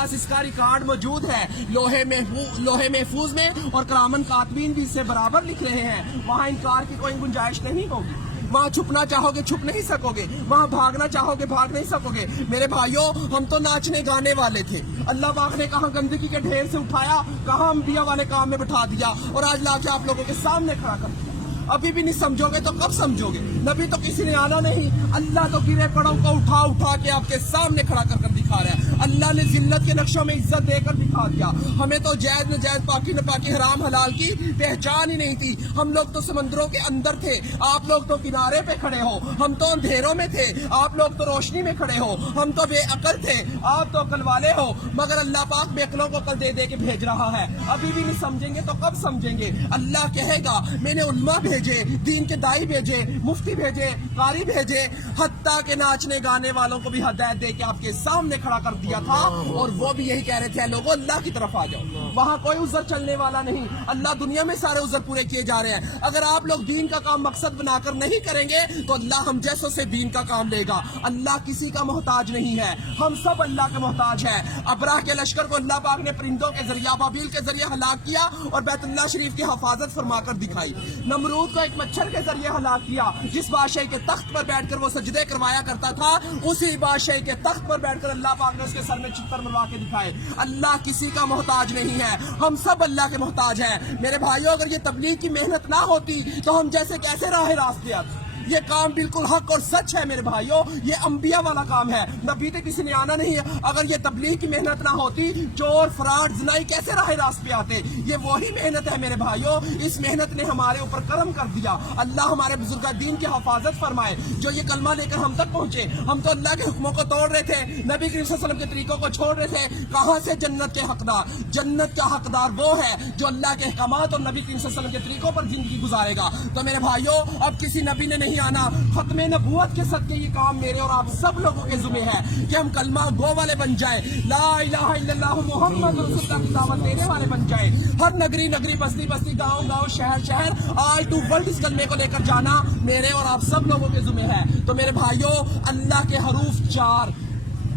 पास इसका रिकॉर्ड मौजूद है, लोहे महफूज में, और करामन कातबीन भी इससे बराबर लिख रहे हैं। वहाँ इनकार की कोई गुंजाइश नहीं होगी। वहाँ छुपना चाहोगे छुप नहीं सकोगे, वहाँ भागना चाहोगे भाग नहीं सकोगे। मेरे भाइयों, हम तो नाचने गाने वाले थे, अल्लाह पाक ने कहाँ गंदगी के ढेर से उठाया, कहाँ अंबिया वाले काम में बिठा दिया, और आज लाके आप लोगों के सामने खड़ा कर दिया। अभी भी नहीं समझोगे तो कब समझोगे? नबी तो किसी ने आना नहीं, अल्लाह तो गिरे पड़ों को उठा उठा के आपके सामने खड़ा कर दिखा रहा है। अल्लाह ने जिल्लत के नक्शों में इज्जत देकर दिखा दिया। हमें तो जायज नजायज पाकी न पाकी हराम हलाल की पहचान ही नहीं थी। हम लोग तो समंदरों के अंदर थे, आप लोग तो किनारे पे खड़े हो। हम तो अंधेरों में थे, आप लोग तो रोशनी में खड़े हो। हम तो बेअकल थे, आप तो अकल वाले हो। मगर अल्लाह पाक बेअकलों को अकल दे दे के भेज रहा है। अभी भी नहीं समझेंगे तो कब समझेंगे? अल्लाह कहेगा मैंने उल्मा भेजे, दीन के दाई भेजे, मुफ्ती भेजे, कारी भेजे, हत्ता के नाचने गाने वालों को भी हदायत दे के आपके सामने खड़ा कर दिया था, और वो भी यही कह रहे थे लोगों अल्लाह की तरफ आ जाओ। वहाँ कोई उज़र चलने वाला नहीं, अल्लाह दुनिया में सारे उज़र पूरे किए जा रहे हैं। अगर आप लोग दीन का काम मकसद बनाकर नहीं करेंगे तो अल्लाह हम जैसों से दीन का काम लेगा। अल्लाह किसी का मोहताज नहीं है, हम सब अल्लाह के मोहताज हैं। अबराह के लश्कर को अल्लाह पाक ने परिंदों के जरिए अबाबील के जरिए हलाक किया और बैतुल्लाह शरीफ की हिफाजत फरमाकर दिखाई। नमरूद को एक मच्छर के जरिए हलाक किया, जिस बादशाह के तख्त पर बैठकर वो सजदे करवाया करता था, उसी बादशाह के तख्त पर बैठकर अल्लाह पाक ने उसके सर में चित्तर मरवा के दिखाए। अल्लाह किसी का मोहताज नहीं है, हम सब अल्लाह के मोहताज हैं। मेरे भाइयों, अगर ये तबलीग की मेहनत ना होती तो हम जैसे कैसे राह रास्ते आते? ये काम बिल्कुल हक और सच है मेरे भाइयों, ये अंबिया वाला काम है, नबी तक किसी ने आना नहीं है। अगर ये तबलीग की मेहनत ना होती, चोर फराड ज़िनाई कैसे राह रास्त पे आते? ये वही मेहनत है मेरे भाइयों, इस मेहनत ने हमारे ऊपर करम कर दिया। अल्लाह हमारे बुजुर्ग दीन की हिफाजत फरमाए, जो ये कलमा लेकर हम तक पहुंचे। हम तो अल्लाह के हुक्मों को तोड़ रहे थे, नबी करीम सल्लल्लाहु अलैहि वसल्लम के तरीकों को छोड़ रहे थे। कहाँ से जन्नत के हकदार? जन्नत का हकदार वो है जो अल्लाह के अहकामात और नबी करीम सल्लल्लाहु अलैहि वसल्लम के तरीकों पर जिंदगी गुजारेगा। तो मेरे भाइयों, अब किसी नबी ने नहीं आना, खत्मे नबूवत के सदके ये काम मेरे और आप सब लोगों के जुम्मे है कि हम कलमा गो वाले बन जाए, ला इलाहा इल्लल्लाह मुहम्मद रसूलुल्लाह की दावत देने वाले बन जाए। हर नगरी नगरी, बस्ती बस्ती, गांव गांव, शहर शहर, ऑल टू वर्ल्ड इस कलमे को लेकर जाना मेरे और आप सब लोगों के जुम्मे है। तो मेरे भाइयों, अल्लाह के हरूफ 4,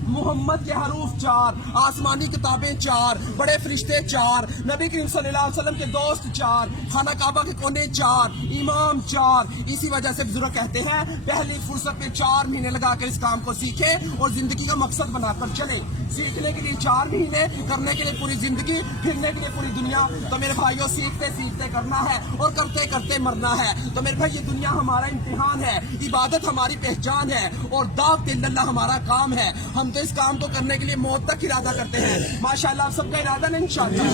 मोहम्मद के हरूफ 4, आसमानी किताबें 4, बड़े फरिश्ते 4, नबी करीम सल्लल्लाहु अलैहि वसल्लम के दोस्त 4, खाना काबा के कोने 4, इमाम 4। इसी वजह से बुजुर्ग कहते हैं पहली फुर्सत में 4 महीने लगाकर इस काम को सीखे और जिंदगी का मकसद बनाकर चले। सीखने के लिए 4 महीने, करने के लिए पूरी जिंदगी, फिरने के लिए पूरी दुनिया। तो मेरे भाइयों, सीखते सीखते करना है और करते करते मरना है। तो मेरे भाई, ये दुनिया हमारा इम्तिहान है, इबादत हमारी पहचान है, और दाव इल्लल्लाह हमारा काम है। हम तो इस काम को करने के लिए मौत तक इरादा करते हैं। माशाअल्लाह, आप सबका इरादा नहीं इंशाअल्लाह।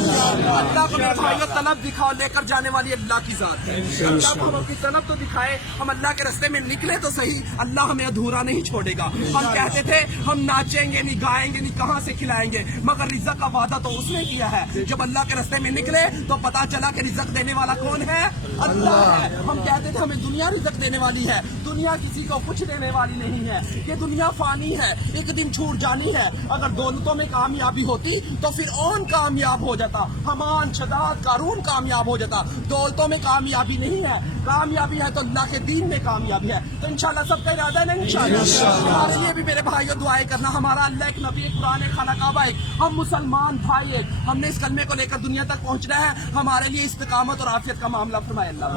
अल्लाह को मेरे भाइयों तलब दिखाओ, लेकर जाने वाली अल्लाह की जात है। जब हम अपनी तलब तो दिखाए, हम अल्लाह के रास्ते में निकले तो सही, अल्लाह हमें अधूरा नहीं छोड़ेगा। हम कहते थे हम नाचेंगे नहीं, गाएंगे नहीं, कहाँ से खिलाएंगे, मगर रिज़्क़ का वादा तो उसने किया है। जब अल्लाह के रास्ते में निकले तो पता चला कि रिज़्क़ देने वाला कौन है? अल्लाह है। हम कहते थे हमें दुनिया रिज़्क़ देने वाली है, दुनिया किसी को कुछ देने वाली नहीं है। ये दुनिया फानी है, एक दिन छूट जानी है। अगर दौलतों में कामयाबी होती तो फिर और कामयाब हो जाता, हमान शदाद कारून कामयाब हो जाता। दौलतों में कामयाबी नहीं है, कामयाबी है तो अल्लाह के दीन में कामयाबी है। तो इंशाल्लाह सबका इरादा है इंशाल्लाह। हमारे लिए भी मेरे भाइयों दुआएं करना, हमारा अल्लाह एक नबी, एक कुरान, एक खाना काबा, एक हम मुसलमान भाई, एक हमने इस कलमे को लेकर दुनिया तक पहुंचना है। हमारे लिए इस्तिकामत और आफियत का मामला फरमाए अल्लाह।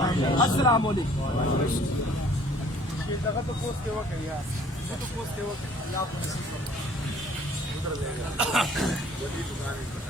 अस्सलाम वालेकुम।